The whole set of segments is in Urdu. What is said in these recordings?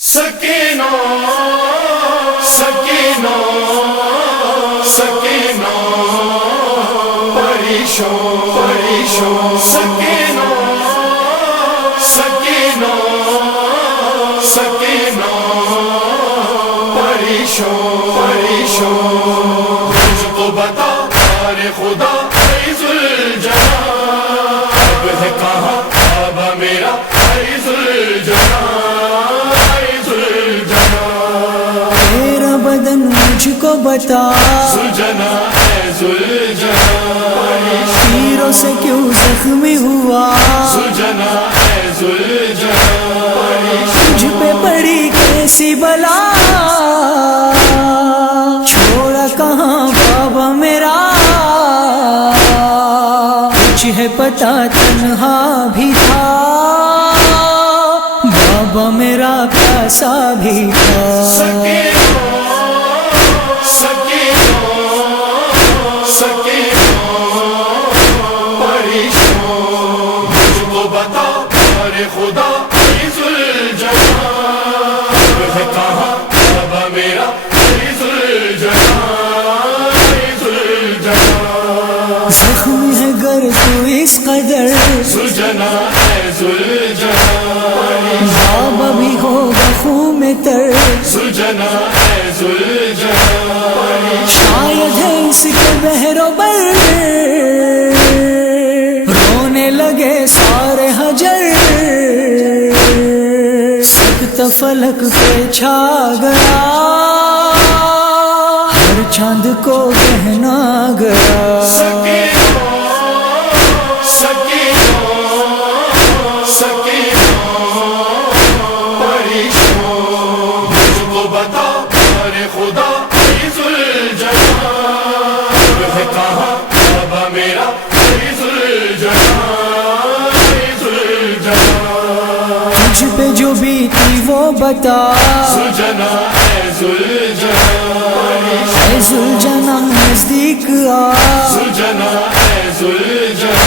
سکینہ سکینہ سکینہ پریشوں پریشوں سکینہ سکینہ سکینہ پریشوں پریشوں مجھ کو بتا یار خدا عز الجلال اب ہے کہاں کعبہ میرا عز الجلال مجھ کو بتا سلجھنا ہے سلجھنا تیروں سے کیوں زخمی ہوا سلجھنا ہے سلجھنا تجھ پہ پڑی کیسی بلا چھوڑا کہاں بابا میرا کچھ ہے پتا تنہا بھی تھا بابا میرا پیاسا بھی تھا خدا عز الجلال اب ہے کہاں کعبہ میرا عز الجلال عز الجلال زخم ہے گر تو اس قدر سلجھنا ہے سلجھنا بابا بھی ہوگا خون میں تر سلجھنا ہے سلجھنا شاید ہے اس کے بہرو بر رونے لگے سارے حجر سخت فلک پہ چھا گیا ہر چاند کو گہنا گیا سکینہ سکینہ سکینہ پریشوں مجھ کو بتا یار خدا عز الجلال اب ہے کہاں کعبہ میرا عز الجلال عز الجلال تجھ پہ جو بیتی وہ بتا سلجھنا ہے سلجھنا اے سلجھنا نزدیک آ سلجھنا ہے سلجھنا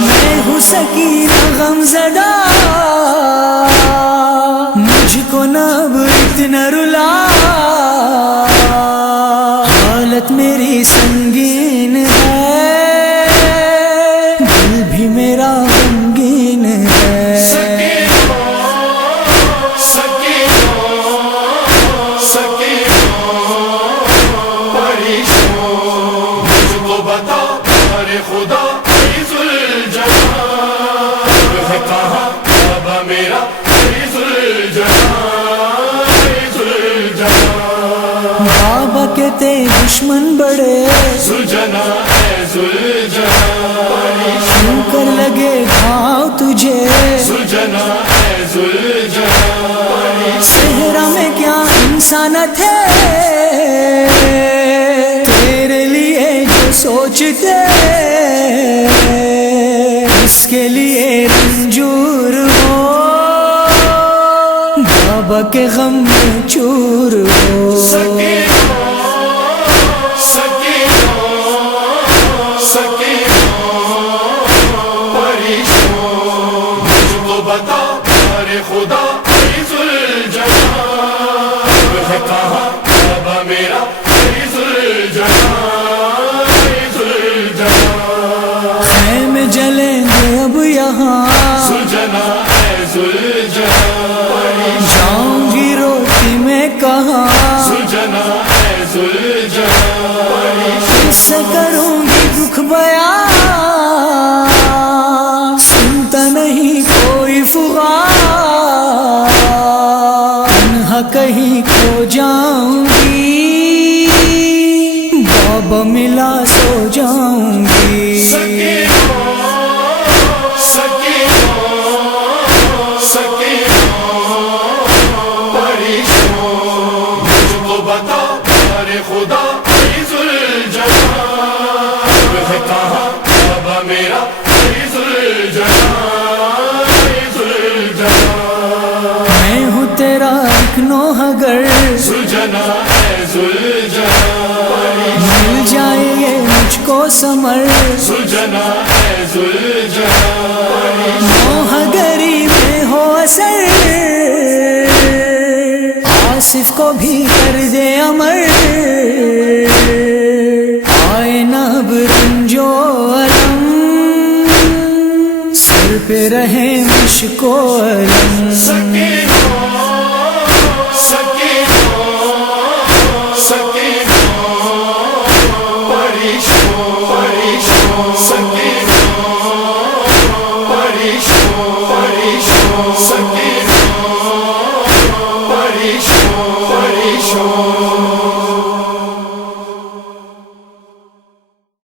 میں ہوں سکینہ غم زدہ مجھ کو نہ اب اتنا رلا حالت میری سنگین ہے دل بھی میرا غمگین ہے سکینہ سکینہ پریشوں مجھ کو بتا یار خدا عز الجلال اب ہے کہاں کعبہ میرا عز الجلال عز الجلال بابا کہتے دشمن بڑے سلجھنا ہے سلجھنا کیوں کر لگے گھاؤ تجھے سلجھنا ہے سلجھنا صحرا میں کیا انسان تھے تیرے لیے جو سوچتے اس کے لیے رنجور ہو بابا کے غم میں چور ہو سکینہ سکینہ سکینہ پریشوں مجھ کو بتا یار خدا عز الجلال اب ہے کہاں کعبہ میرا عز الجلال عز الجلال خیمے جلیں گے اب یہاں سلجھنا ہے سلجھنا جاؤں گی روٹی میں کہاں سلجھنا ہے سلجھنا کس سے کروں گی دکھ بیان سنتا نہیں کوئی فغان تنہا کہیں کھو جاؤں گی بابا ملا سو جاؤں گی سکینہ سکینہ سکینہ پریشوں مجھ کو بتا یار خدا عز الجلال اب ہے کہاں کعبہ میرا عز الجلال عز الجلال میں ہوں تیرا ایک نوحگر سلجھنا ہے سلجھنا مل جائے یہ مجھ کو سمر سلجھنا ہے سلجھنا نوحگری میں ہو اثر آصف کو بھی کر دے امر، آئے نہ اب رنج و الم، سر پہ رہے مشک و علم۔